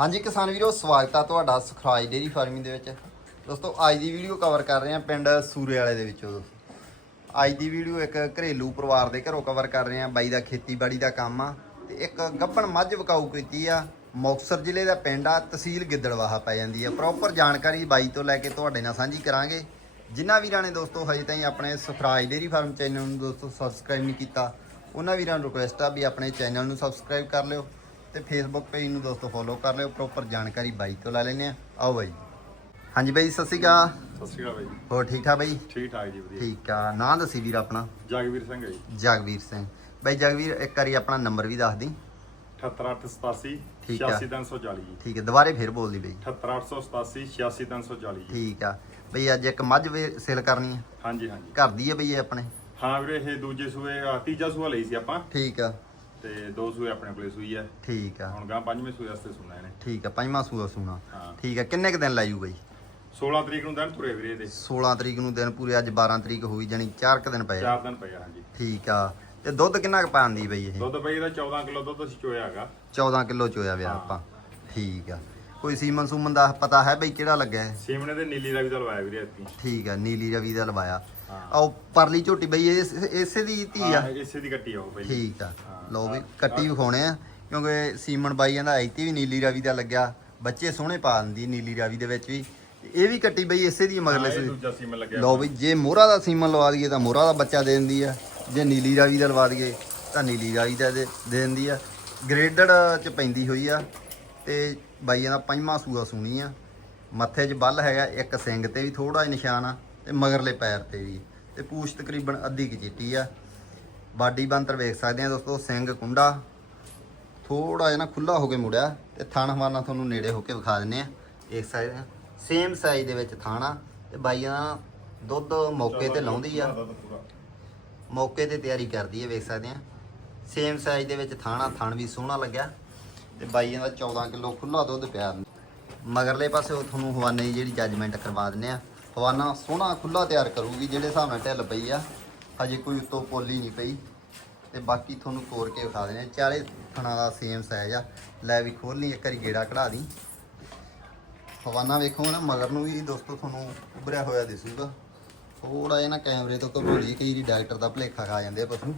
ਹਾਂਜੀ ਕਿਸਾਨ ਵੀਰੋ, ਸਵਾਗਤ ਆ ਤੁਹਾਡਾ ਸੁਖਰਾਜ ਡੇਰੀ ਫਾਰਮਿੰਗ ਦੇ ਵਿੱਚ। ਦੋਸਤੋ, ਅੱਜ ਦੀ ਵੀਡੀਓ ਕਵਰ ਕਰ ਰਹੇ ਹਾਂ ਪਿੰਡ ਸੂਰੇ ਵਾਲੇ ਦੇ ਵਿੱਚੋਂ ਦੋਸਤੋ। ਅੱਜ ਦੀ ਵੀਡੀਓ ਇੱਕ ਘਰੇਲੂ ਪਰਿਵਾਰ ਦੇ ਘਰੋਂ ਕਵਰ ਕਰ ਰਹੇ ਹਾਂ ਬਾਈ ਦਾ ਖੇਤੀਬਾੜੀ ਦਾ ਕੰਮ ਆ ਤੇ ਇੱਕ ਗੱਭਣ ਮੱਝ ਵਿਕਾਊ ਕੀਤੀ ਆ। ਮੁਕਤਸਰ ਜ਼ਿਲ੍ਹੇ ਦਾ ਪਿੰਡ ਆ, ਤਹਿਸੀਲ ਗਿੱਦੜਵਾਹਾ ਪੈ ਜਾਂਦੀ ਆ। ਪ੍ਰੋਪਰ ਜਾਣਕਾਰੀ ਬਾਈ ਤੋਂ ਲੈ ਕੇ ਤੁਹਾਡੇ ਨਾਲ ਸਾਂਝੀ ਕਰਾਂਗੇ। ਜਿਨ੍ਹਾਂ ਵੀਰਾਂ ਨੇ ਦੋਸਤੋ, ਹਜੇ ਤਾਈਂ ਆਪਣੇ ਸੁਖਰਾਜ ਡੇਰੀ ਫਾਰਮ ਚੈਨਲ ਨੂੰ ਦੋਸਤੋ ਸਬਸਕ੍ਰਾਈਬ ਨਹੀਂ ਕੀਤਾ, ਉਹਨਾਂ ਵੀਰਾਂ ਨੂੰ ਰਿਕੁਐਸਟ ਆ ਵੀ ਆਪਣੇ ਚੈਨਲ ਨੂੰ ਸਬਸਕ੍ਰਾਈਬ ਕਰ ਲਿਓ। ਤੇ ਫੇਸਬੁੱਕ ਪੇਜ ਨੂੰ ਦੋਸਤੋ ਫੋਲੋ ਕਰ ਲਿਓ ਪ੍ਰੋਪਰ ਜਾਣਕਾਰੀ ਬਾਈ ਤੋਂ ਲੈ ਲੈਂਦੇ ਆ ਆਓ ਬਾਈ। ਹਾਂਜੀ ਬਾਈ ਸਤਿ ਸ਼੍ਰੀ ਅਕਾਲ। ਸਤਿ ਸ਼੍ਰੀ ਅਕਾਲ ਬਾਈ ਹੋਰ ਠੀਕ ਠਾਕ ਬਾਈ? ਠੀਕ ਠਾਕ ਜੀ ਵਧੀਆ। ਠੀਕ ਆ। ਨਾਂ ਦੱਸੀ ਵੀਰ ਆਪਣਾ? ਜਗਵੀਰ ਸਿੰਘ ਹੈ ਜੀ। ਜਗਵੀਰ ਸਿੰਘ। ਬਾਈ ਜਗਵੀਰ ਇੱਕ ਵਾਰੀ ਆਪਣਾ ਨੰਬਰ ਵੀ ਦੱਸ ਦੀ। 78887 ਠੀਕ ਆ। 86340 ਜੀ। ਠੀਕ ਹੈ ਦੁਬਾਰੇ ਫੇਰ ਬੋਲ ਦੀ ਬਈ 78887 86340 ਜੀ। ਠੀਕ ਆ। ਬਈ ਅੱਜ ਇੱਕ ਮੱਝ ਸੇਲ ਕਰਨੀ ਆ। ਹਾਂਜੀ ਹਾਂਜੀ। ਘਰ ਦੀ ਹੈ ਬਈ ਇਹ ਆਪਣੇ? ਹਾਂ ਵੀਰੇ ਇਹ ਦੂਜੇ ਸੂਏ ਤੀਜਾ ਸੂਆ ਲਈ ਸੀ ਆਪਾਂ। ਠੀਕ ਆ। ਤੇ ਦੋ ਸੂਏ ਆਪਣੇ ਕੋਲੇ ਸੂਈ ਹੈ ਠੀਕ ਆ। ਹੁਣ ਗਾਂ ਪੰਜਵੇਂ ਸੂਏ ਵਾਸਤੇ ਸੁਣਨਾ ਇਹਨੇ। ਠੀਕ ਆ ਪੰਜਵਾਂ ਸੂਆ ਸੂਣਾ। ਹਾਂ। ਠੀਕ ਆ ਕਿੰਨੇ ਕ ਦਿਨ ਲਾਇੂ ਬਈ? 16 ਤਰੀਕ ਨੂੰ ਦਿਨ ਤੁਰੇ ਵੀਰੇ ਦੇ 16 ਤਰੀਕ ਨੂੰ ਦਿਨ ਪੂਰੇ ਅੱਜ 12 ਤਰੀਕ ਹੋਈ ਜਾਨੀ 4 ਕ ਦਿਨ ਪਏ ਆ। ਚਾਰ ਦਿਨ ਪਏ ਆ ਹਾਂਜੀ। ਠੀਕ ਆ ਤੇ ਦੁੱਧ ਕਿੰਨਾ ਕ ਪਾਉਂਦੀ ਬਈ ਇਹ? ਦੁੱਧ ਬਈ ਦਾ 14 ਕਿਲੋ ਦੁੱਧ ਅਸੀਂ ਚੋਇਆ ਹੈਗਾ। 14 ਕਿਲੋ ਚੋਇਆ ਵਿਆ। ਆਪਾਂ। ਠੀਕ ਆ ਕੋਈ ਸੀਮਨ ਸੂਮਨ ਦਾ ਪਤਾ ਹੈ ਬਈ ਕਿਹੜਾ ਲੱਗਿਆ ਹੈ ਸੀਮਨੇ ਦੇ ਨੀਲੀ ਦਾ ਵੀ ਤਾਂ ਲਵਾਇਆ ਵੀਰੇ ਇੱਥੇ ਠੀਕ ਆ ਨੀਲੀ ਰਵੀ ਦਾ ਲਵਾਇਆ ਆਓ ਪਰਲੀ ਝੋਟੀ ਬਈ ਇਸ ਇਸੇ ਦੀ ਧੀ ਆ। ਹਾਂ, ਇਸੇ ਦੀ ਕੱਟੀ ਆ ਉਹ ਪਹਿਲੀ ਠੀਕ ਆ। ਲਓ ਵੀ ਕੱਟੀ ਵਿਖਾਉਣੇ ਆ ਕਿਉਂਕਿ ਸੀਮਨ ਬਾਈ ਕਹਿੰਦਾ ਐਤੀ ਵੀ ਨੀਲੀ ਰਾਵੀ ਦਾ ਲੱਗਿਆ। ਬੱਚੇ ਸੋਹਣੇ ਪਾ ਦਿੰਦੀ ਨੀਲੀ ਰਾਵੀ ਦੇ ਵਿੱਚ ਵੀ। ਤੇ ਇਹ ਵੀ ਕੱਟੀ ਬਈ ਇਸੇ ਦੀ ਮਗਰਲੇ ਹਾਂ, ਇਹ ਸੂਈ ਦੂਜਾ ਸੀਮਨ ਲੱਗਿਆ ਲਓ ਵੀ ਜੇ ਮੋਹਰਾ ਦਾ ਸੀਮਨ ਲਵਾ ਦਈਏ ਤਾਂ ਮੋਹਰਾ ਦਾ ਬੱਚਾ ਦੇ ਦਿੰਦੀ ਆ। ਜੇ ਨੀਲੀ ਰਾਵੀ ਦਾ ਲਵਾ ਦਈਏ ਤਾਂ ਨੀਲੀ ਰਾਵੀ ਦਾ ਦੇ ਦੇ ਦਿੰਦੀ ਆ। ਗ੍ਰੇਡਡ ਚ ਪੈਂਦੀ ਹੋਈ ਆ। ਤੇ ਬਾਈਆਂ ਦਾ ਪੰਜਵਾਂ ਸੂਆ ਸੁਣੀ ਆ। ਮੱਥੇ 'ਚ ਬੱਲ ਹੈਗਾ ਇੱਕ ਸਿੰਗ ਤੇ ਵੀ ਥੋੜਾ ਜਿਹਾ ਨਿਸ਼ਾਨ ਆ ਤੇ ਮਗਰਲੇ ਪੈਰ ਤੇ ਵੀ। ਤੇ ਪੂਛ ਤਕਰੀਬਨ ਅੱਧੀ ਕੁ ਚਿੱਟੀ ਆ। ਬਾਡੀ ਬੰਤਰ ਵੇਖ ਸਕਦੇ ਆ ਦੋਸਤੋ ਸਿੰਗ ਕੁੰਡਾ। ਥੋੜਾ ਜਿਹਾ ਨਾ ਖੁੱਲਾ ਹੋ ਕੇ ਮੁੜਿਆ ਤੇ ਥਣ ਹਵਾਨਾ ਤੁਹਾਨੂੰ ਨੇੜੇ ਹੋ ਕੇ ਵਿਖਾ ਦਿੰਨੇ ਆ। ਸਕਦੇ ਸਾਈਡ ਸੇਮ ਸਾਈਜ਼ ਦੇ ਵਿੱਚ ਥਾਣਾ ਤੇ ਬਾਈਆਂ ਦੁੱਧ ਮੌਕੇ ਤੇ ਲਾਉਂਦੀ ਆ। ਮੌਕੇ ਤੇ ਤਿਆਰੀ ਕਰਦੀ ਹੈ ਵੇਖ ਸਕਦੇ ਆ। ਸੇਮ ਸਾਈਜ਼ ਦੇ ਵਿੱਚ ਥਾਣਾ, ਥਣ ਵੀ ਸੋਹਣਾ ਲੱਗਿਆ। ਤੇ ਬਾਈਆਂ ਦਾ 14 ਕਿਲੋ ਖੁੱਲਾ ਦੁੱਧ ਪਿਆ। ਮਗਰਲੇ ਪਾਸੇ ਉਹ ਤੁਹਾਨੂੰ ਹਵਾਨੇ ਦੀ ਜਿਹੜੀ ਜੱਜਮੈਂਟ ਕਰਵਾ ਦਿੰਨੇ ਆ। ਹਵਾਨਾ ਸੋਹਣਾ ਖੁੱਲਾ ਤਿਆਰ ਕਰੂਗੀ, ਜਿਹੜੇ ਹਿਸਾਬ ਨਾਲ ਢਿੱਲ ਪਈ ਆ, ਹਜੇ ਕੋਈ ਉੱਤੋਂ ਪੋਲੀ ਨਹੀਂ ਪਈ। ਤੇ ਬਾਕੀ ਤੁਹਾਨੂੰ ਕੋਰ ਕੇ ਵਿਖਾ ਦਿੰਨੇ ਆ। ਚਾਰੇ ਥਣਾ ਦਾ ਸੇਮ ਸਾਈਜ਼ ਆ। ਲੈ ਵੀ ਖੋਲਣੀ ਇੱਕ ਵਾਰੀ ਗੇੜਾ ਕਢਾ ਦੀ। ਹਵਾਨਾ ਵੇਖੋ ਨਾ ਮਗਰ ਨੂੰ ਵੀ ਦੋਸਤੋ ਤੁਹਾਨੂੰ ਉਭਰਿਆ ਹੋਇਆ ਦਿਸੂਗਾ। ਥੋੜਾ ਜਿਹਾ ਨਾ ਕੈਮਰੇ ਤੋਂ ਘਬਰਾਉਣੀ ਕਈ ਵਾਰੀ ਡਾਕਟਰ ਦਾ ਭਲੇਖਾ ਖਾ ਜਾਂਦੇ ਆ ਪਸ਼ੂ।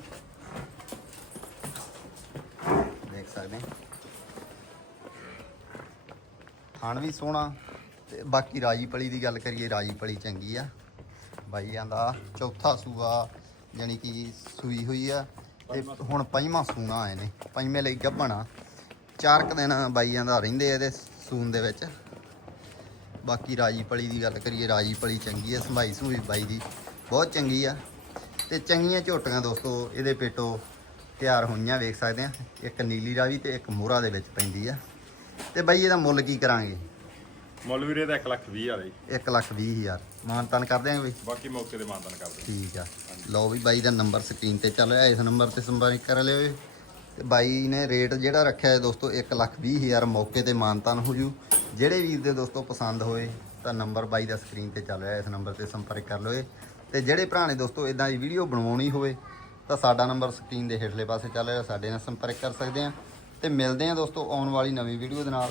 ਦੇਖ ਸਕਦੇ ਥਣ ਵੀ ਸੋਹਣਾ ਤੇ ਬਾਕੀ ਰਾਜੀ ਪਲੀ ਦੀ ਗੱਲ ਕਰੀਏ ਰਾਜੀ ਪਲੀ ਚੰਗੀ ਆ। ਬਾਈਆਂ ਦਾ ਚੌਥਾ ਸੂਆ ਯਾਨੀ ਕਿ ਸੂਈ ਹੋਈ ਆ ਤੇ ਹੁਣ ਪੰਜਵਾਂ ਸੂਣਾ ਆਏ ਨੇ ਪੰਜਵੇਂ ਲਈ ਗੱਭਣਾ। ਚਾਰ ਕੁ ਦਿਨ ਬਾਈਆਂ ਦਾ ਰਹਿੰਦੇ ਇਹਦੇ ਸੂਨ ਦੇ ਵਿੱਚ। ਬਾਕੀ ਰਾਜੀ ਪਲੀ ਦੀ ਗੱਲ ਕਰੀਏ ਰਾਜੀ ਪਲੀ ਚੰਗੀ ਆ, ਸੰਭਾਈ ਸੰਭੂਈ ਬਾਈ ਦੀ, ਬਹੁਤ ਚੰਗੀ ਆ। ਤੇ ਚੰਗੀਆਂ ਝੋਟੀਆਂ ਦੋਸਤੋ, ਇਹਦੇ ਪੇਟੋ ਤਿਆਰ ਹੋਈਆਂ ਵੇਖ ਸਕਦੇ ਆ। ਇੱਕ ਨੀਲੀ ਰਾਵੀ ਤੇ ਇੱਕ ਮੋਹਰਾ ਦੇ ਵਿੱਚ ਪੈਂਦੀ ਆ। ਤੇ ਬਾਈ ਇਹਦਾ ਮੁੱਲ ਕੀ ਕਰਾਂਗੇ? ਮੁੱਲ ਵੀਰੇ ਦਾ 1 ਲੱਖ 20 ਹਜ਼ਾਰ ਜੀ। 1 ਲੱਖ ਵੀਹ ਹਜ਼ਾਰ। ਮਾਨ ਤਾਨ ਕਰ ਦਿਆਂਗੇ ਬਈ? ਬਾਕੀ ਮੌਕੇ ਤੇ ਮਾਨਦਾਨ ਕਰਦੇ ਠੀਕ ਆ। ਲਓ ਵੀ ਬਾਈ ਦਾ ਨੰਬਰ ਸਕਰੀਨ ਤੇ ਚੱਲ ਰਿਹਾ। ਇਸ ਨੰਬਰ ਤੇ ਸੰਪਰਕ ਕਰ ਲਿਓ। ਤੇ ਬਾਈ ਨੇ ਰੇਟ ਜਿਹੜਾ ਰੱਖਿਆ ਹੈ ਦੋਸਤੋ 1 ਲੱਖ ਵੀਹ ਹਜ਼ਾਰ ਮੌਕੇ ਤੇ ਮਾਨਤਾਨ ਹੋ ਜੂ। ਜਿਹੜੇ ਵੀਰ ਦੇ ਦੋਸਤੋ ਪਸੰਦ ਹੋਏ ਤਾਂ ਨੰਬਰ ਬਾਈ ਦਾ ਸਕਰੀਨ ਤੇ ਚੱਲ ਰਿਹਾ। ਇਸ ਨੰਬਰ ਤੇ ਸੰਪਰਕ ਕਰ ਲਿਓ। ਤੇ ਜਿਹੜੇ ਭਰਾ ਨੇ ਦੋਸਤੋ ਇਦਾਂ ਦੀ ਵੀਡੀਓ ਬਣਵਾਉਣੀ ਹੋਵੇ ਤਾਂ ਸਾਡਾ ਨੰਬਰ ਸਕਰੀਨ ਦੇ ਹੇਠਲੇ ਪਾਸੇ ਚੱਲ ਰਿਹਾ। ਸਾਡੇ ਨਾਲ ਸੰਪਰਕ ਕਰ ਸਕਦੇ ਆ। ਤੇ ਮਿਲਦੇ ਆ ਦੋਸਤੋ ਆਉਣ ਵਾਲੀ ਨਵੀਂ ਵੀਡੀਓ ਦੇ ਨਾਲ।